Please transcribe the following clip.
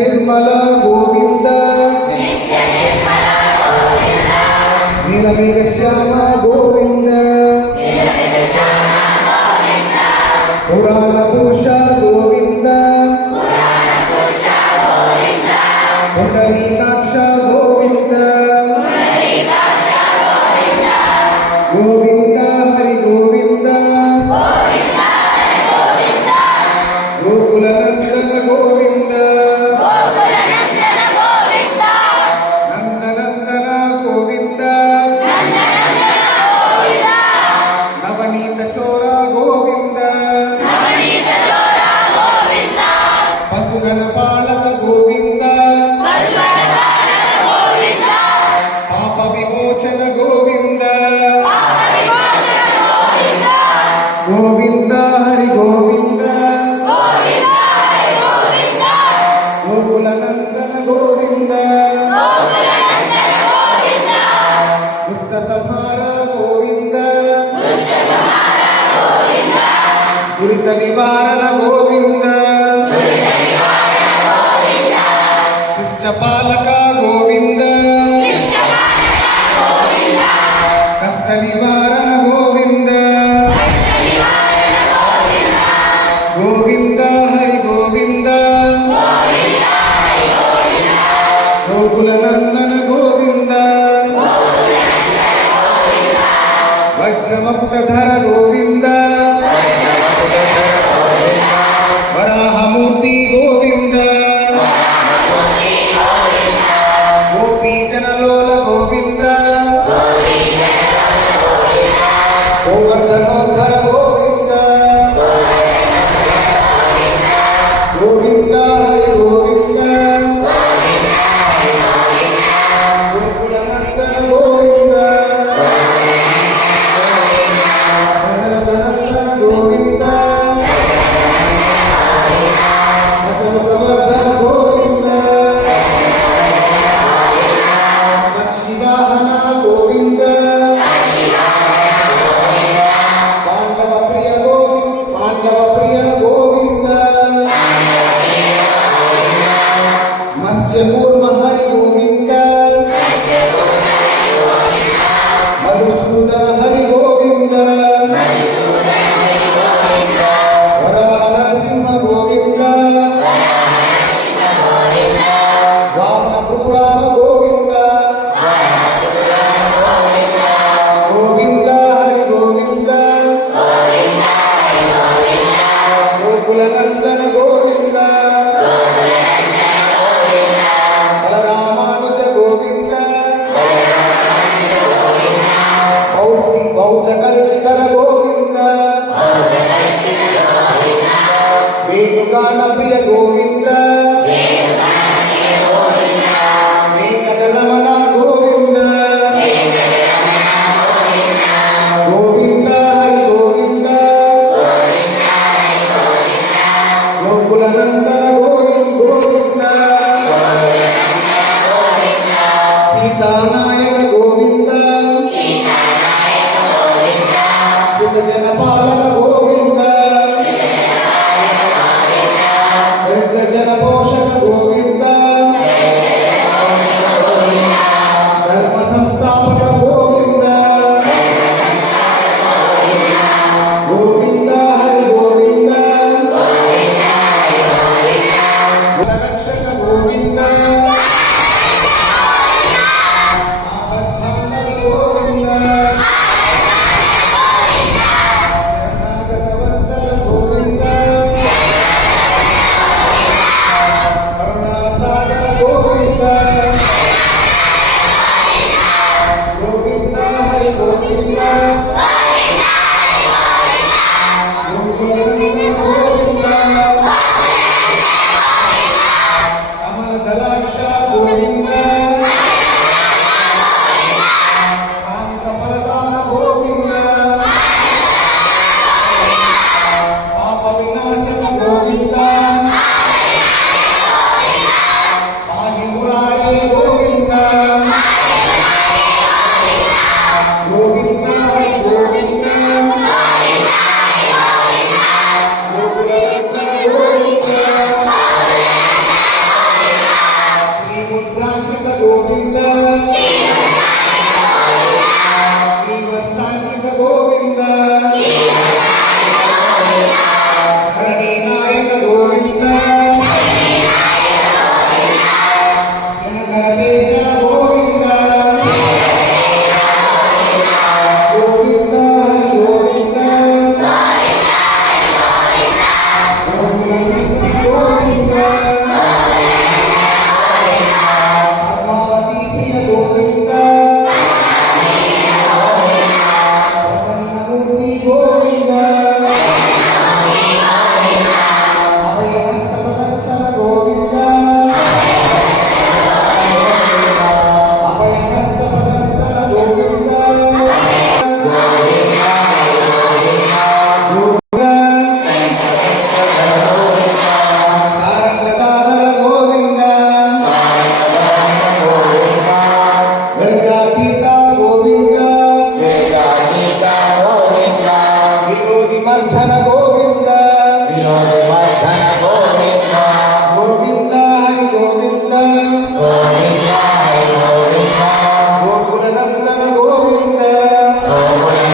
निर्मल गोविंद नीलमेघ श्याम गोविंद पुराण पुरुष गोविंद पुंडरीकाक्ष गोविंद गोविंद हरि गोविंद गोकुलनंदन गोविंद गोविंद हरि गोविंद गोकुलनंदन गोविंद दुष्ट संहार गोविंद दुरित निवारण गोविंद इष्टपालक गोविंद कष्ट निवारण गोविंद गोविंद हरि गोविंद गोकुलनंदन गोविंद वज्रमुकुटधर गोविंद वराहमूर्ति गोविंद गोपीजनलोल गोविंद गोवर्धनोद्धर गोविंद गोविंद हरि गोविंद गोकुलनंदन गोविंद दशरथनंदन गोविंद दशमुखवर्धन गोविंद पक्षिवाहन गोविंद पांडवप्रिय गोविंद मत्स्यकूर्म हरि गोविंद मधुसूदन हरि गोविंद वराह नरसिंह गोविंद वामन पुराण गोविंद गोविंद हरि गोविंद गोकुलनंदन गोविंद बलरामानुज गोविंद बौद्धकल्पितर गोविंद वेणुगान प्रिय गोविंद वेंकटरमण गोविंद गोविंद हरि गोविंद गोकुलनंदन गोविंद सीतानायक गोविंद जनपालन गोविंद जनपोषण गोविंद धर्म संस्थापक गोविंद गोविंद हरि गोविंद रक्षक गोविंद गोविंद ಗೋವಿಂದ ಶ್ರೀವತ್ಸಾಂಕಿತ ಗೋವಿಂದ ಧರಣಿನಾಯಕ ಗೋವಿಂದ ಜನಕರದೇಶ ಗೋವಿಂದ ಗೋವಿಂದ ಗೋವಿಂದ ಗೋವಿಂದ ಪದ್ಮಾವತಿ ಪ್ರಿಯ ಗೋವಿಂದ ಪ್ರಸನ್ನಮೂರ್ತಿ ಗೋವಿಂದ ಅಭಯಹಸ್ತಪ್ರದರ್ಶನ ಗೋವಿಂದ ಅಭಯಹಸ್ತಪ್ರದರ್ಶನ ಗೋವಿಂದ ಸಾರಂಗದಾರ ಗೋವಿಂದ ಗಂಗಾತೀತ ಗೋವಿಂದ ವಿರೋಧಿ ಮರ್ಧನ ಗೋವಿಂದ